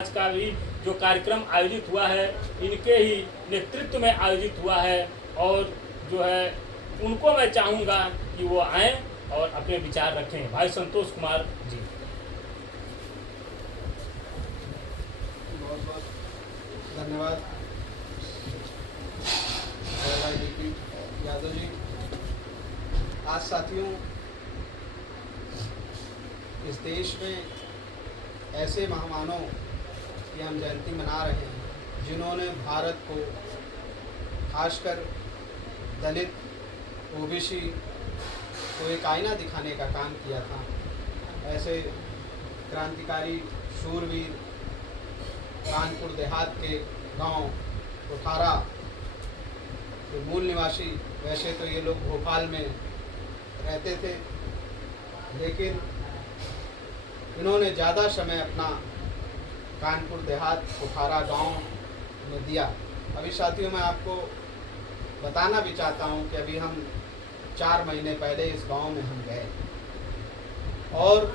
आज का भी जो कार्यक्रम आयोजित हुआ है इनके ही नेतृत्व में आयोजित हुआ है और जो है उनको मैं चाहूँगा कि वो आएँ और अपने विचार रखें। भाई संतोष कुमार जी। बहुत बहुत धन्यवाद भाई डी यादव जी। आज साथियों इस देश में ऐसे महामानवों की हम जयंती मना रहे हैं जिन्होंने भारत को खासकर दलित ओबीसी को एक आईना दिखाने का काम किया था। ऐसे क्रांतिकारी शूरवीर कानपुर देहात के गांव कोठारा के मूल निवासी, वैसे तो ये लोग भोपाल में रहते थे लेकिन इन्होंने ज़्यादा समय अपना कानपुर देहात कोठारा गांव में दिया। अभी साथियों मैं आपको बताना भी चाहता हूं कि अभी हम 4 महीने पहले इस गांव में हम गए और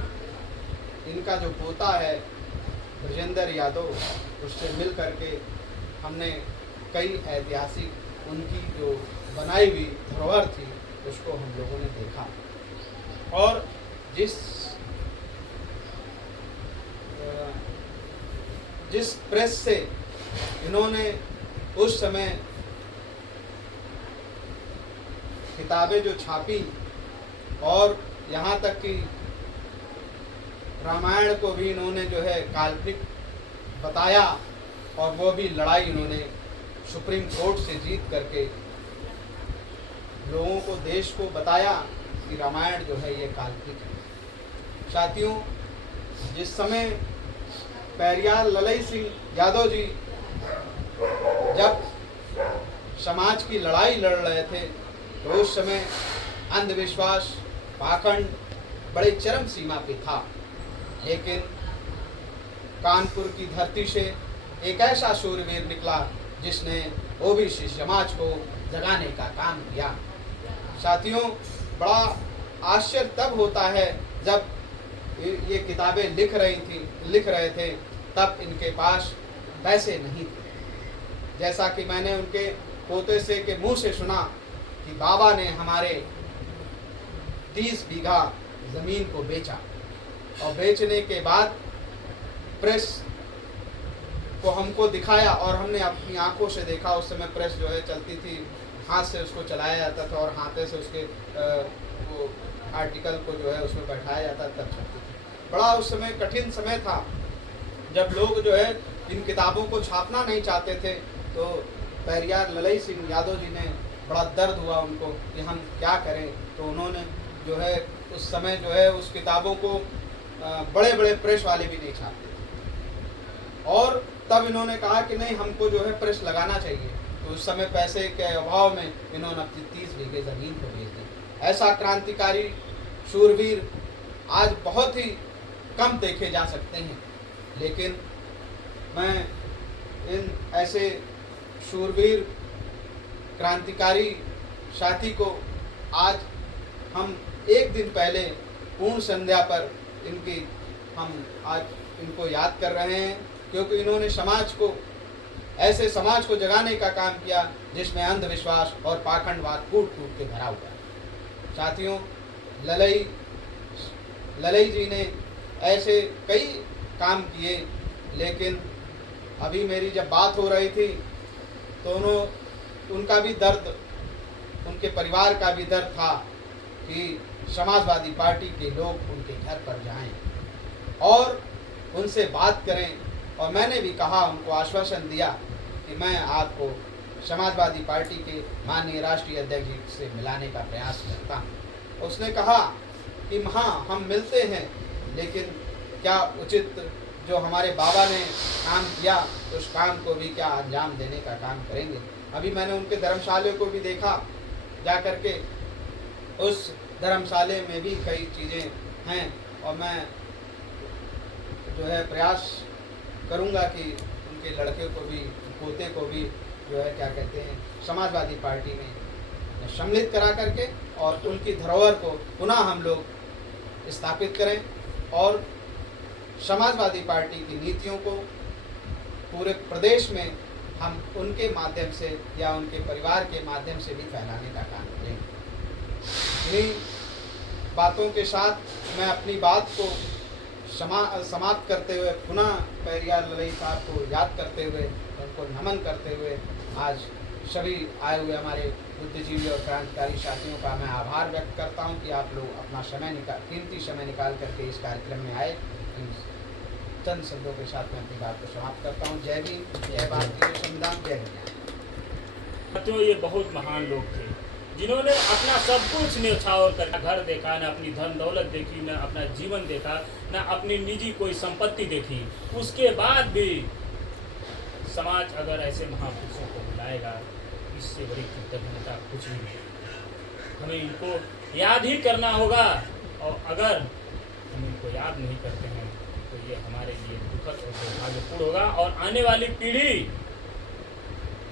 इनका जो पोता है ब्रजेंद्र यादव, उससे मिल करके हमने कई ऐतिहासिक उनकी जो बनाई हुई धरोहर थी उसको हम लोगों ने देखा और जिस प्रेस से इन्होंने उस समय किताबें जो छापी और यहाँ तक कि रामायण को भी इन्होंने जो है काल्पनिक बताया और वो भी लड़ाई इन्होंने सुप्रीम कोर्ट से जीत करके लोगों को, देश को बताया कि रामायण जो है ये काल्पनिक है। साथियों जिस समय पेरियार ललई सिंह यादव जी जब समाज की लड़ाई लड़ रहे थे तो उस समय अंधविश्वास, पाखंड बड़े चरम सीमा पे था, लेकिन कानपुर की धरती से एक ऐसा शूरवीर निकला जिसने ओबीसी समाज को जगाने का काम किया। साथियों बड़ा आश्चर्य तब होता है जब ये किताबें लिख रहे थे तब इनके पास पैसे नहीं थे। जैसा कि मैंने उनके पोते से के मुंह से सुना कि बाबा ने हमारे 30 बीघा ज़मीन को बेचा और बेचने के बाद प्रेस को हमको दिखाया और हमने अपनी आंखों से देखा। उस समय प्रेस जो है चलती थी, हाथ से उसको चलाया जाता था और हाथे से उसके वो आर्टिकल को जो है उसमें बैठाया जाता तब चलती थी। बड़ा उस समय कठिन समय था जब लोग जो है इन किताबों को छापना नहीं चाहते थे, तो पेरियार ललई सिंह यादव जी ने बड़ा दर्द हुआ उनको कि हम क्या करें। तो उन्होंने जो है उस समय जो है उस किताबों को बड़े बड़े प्रेस वाले भी नहीं छापते थे और तब इन्होंने कहा कि नहीं, हमको जो है प्रेस लगाना चाहिए। तो उस समय पैसे के अभाव में इन्होंने अपनी 30 बीघे ज़मीन को बेच दी। ऐसा क्रांतिकारी शूरवीर आज बहुत ही कम देखे जा सकते हैं, लेकिन मैं इन ऐसे शूरवीर क्रांतिकारी साथी को आज हम एक दिन पहले पूर्ण संध्या पर हम आज इनको याद कर रहे हैं, क्योंकि इन्होंने ऐसे समाज को जगाने का काम किया जिसमें अंधविश्वास और पाखंडवाद कूट के भरा हुआ है। साथियों ललई जी ने ऐसे कई काम किए, लेकिन अभी मेरी जब बात हो रही थी तो उनका भी दर्द, उनके परिवार का भी दर्द था कि समाजवादी पार्टी के लोग उनके घर पर जाएं और उनसे बात करें। और मैंने भी कहा, उनको आश्वासन दिया कि मैं आपको समाजवादी पार्टी के माननीय राष्ट्रीय अध्यक्ष जी से मिलाने का प्रयास करता हूँ। उसने कहा कि हाँ हम मिलते हैं, लेकिन क्या उचित जो हमारे बाबा ने काम किया तो उस काम को भी क्या अंजाम देने का काम करेंगे। अभी मैंने उनके धर्मशाले को भी देखा जा करके, उस धर्मशाले में भी कई चीज़ें हैं और मैं जो है प्रयास करूंगा कि उनके लड़के को भी, पोते को भी जो है क्या कहते हैं समाजवादी पार्टी में सम्मिलित करा करके और उनकी धरोहर को पुनः हम लोग स्थापित करें और समाजवादी पार्टी की नीतियों को पूरे प्रदेश में हम उनके माध्यम से या उनके परिवार के माध्यम से भी फैलाने का काम करेंगे। इन्हीं बातों के साथ मैं अपनी बात को समाप्त करते हुए पुनः पेरियार ललई साहब को याद करते हुए, उनको नमन करते हुए, आज सभी आए हुए हमारे बुद्धिजीवी और क्रांतिकारी साथियों का मैं आभार व्यक्त करता हूं कि आप लोग अपना कीमती समय निकाल करके इस कार्यक्रम में आए। इन चंद शब्दों के साथ मैं अपनी बात को समाप्त करता हूं। जय भीम, जय भारतीय संविधान, जय हिंद। तो ये बहुत महान लोग थे जिन्होंने अपना सब कुछ न्यौछावर कर, घर देखा, न अपनी धन दौलत देखी, न अपना जीवन देखा, न अपनी निजी कोई संपत्ति देखी। उसके बाद भी समाज अगर ऐसे महापुरुषों को बुलाएगा, इससे बड़ी कृतज्ञता कुछ भी नहीं। हमें इनको याद ही करना होगा, और अगर हम इनको याद नहीं करते हैं तो ये हमारे लिए दुखद और दुर्भाग्यपूर्ण होगा, और आने वाली पीढ़ी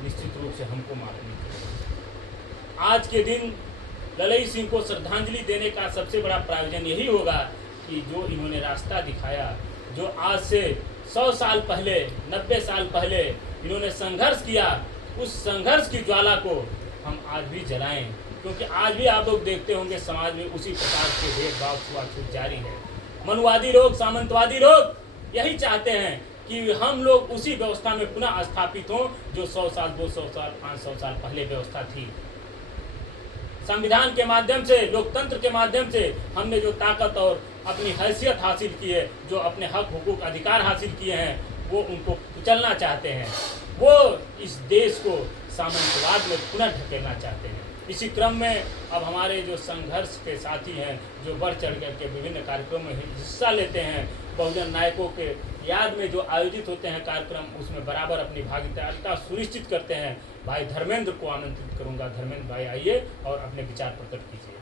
निश्चित रूप से हमको मालूम नहीं। आज के दिन ललई सिंह को श्रद्धांजलि देने का सबसे बड़ा प्रायोजन यही होगा कि जो इन्होंने रास्ता दिखाया, जो आज से 100 साल पहले, 90 साल पहले इन्होंने संघर्ष किया, उस संघर्ष की ज्वाला को हम आज भी जलाएं, क्योंकि आज भी आप लोग देखते होंगे समाज में उसी प्रकार के भेदभाव छुआछूत जारी है। मनुवादी लोग, सामंतवादी लोग यही चाहते हैं कि हम लोग उसी व्यवस्था में पुनः स्थापित हों जो 100 साल, 200 साल, 500 साल पहले व्यवस्था थी। संविधान के माध्यम से, लोकतंत्र के माध्यम से हमने जो ताकत और अपनी हैसियत हासिल की है, जो अपने हक, हुकूक, अधिकार हासिल किए हैं, वो उनको कुचलना चाहते हैं। वो इस देश को सामंतवाद में पुनः ढकेलना चाहते हैं। इसी क्रम में अब हमारे जो संघर्ष के साथी हैं, जो बढ़ चढ़ करके विभिन्न कार्यक्रमों में हिस्सा लेते हैं, बहुजन नायकों के याद में जो आयोजित होते हैं कार्यक्रम, उसमें बराबर अपनी भागीदारिता सुनिश्चित करते हैं। भाई धर्मेंद्र को आमंत्रित करूंगा। धर्मेंद्र भाई आइए और अपने विचार प्रकट कीजिए।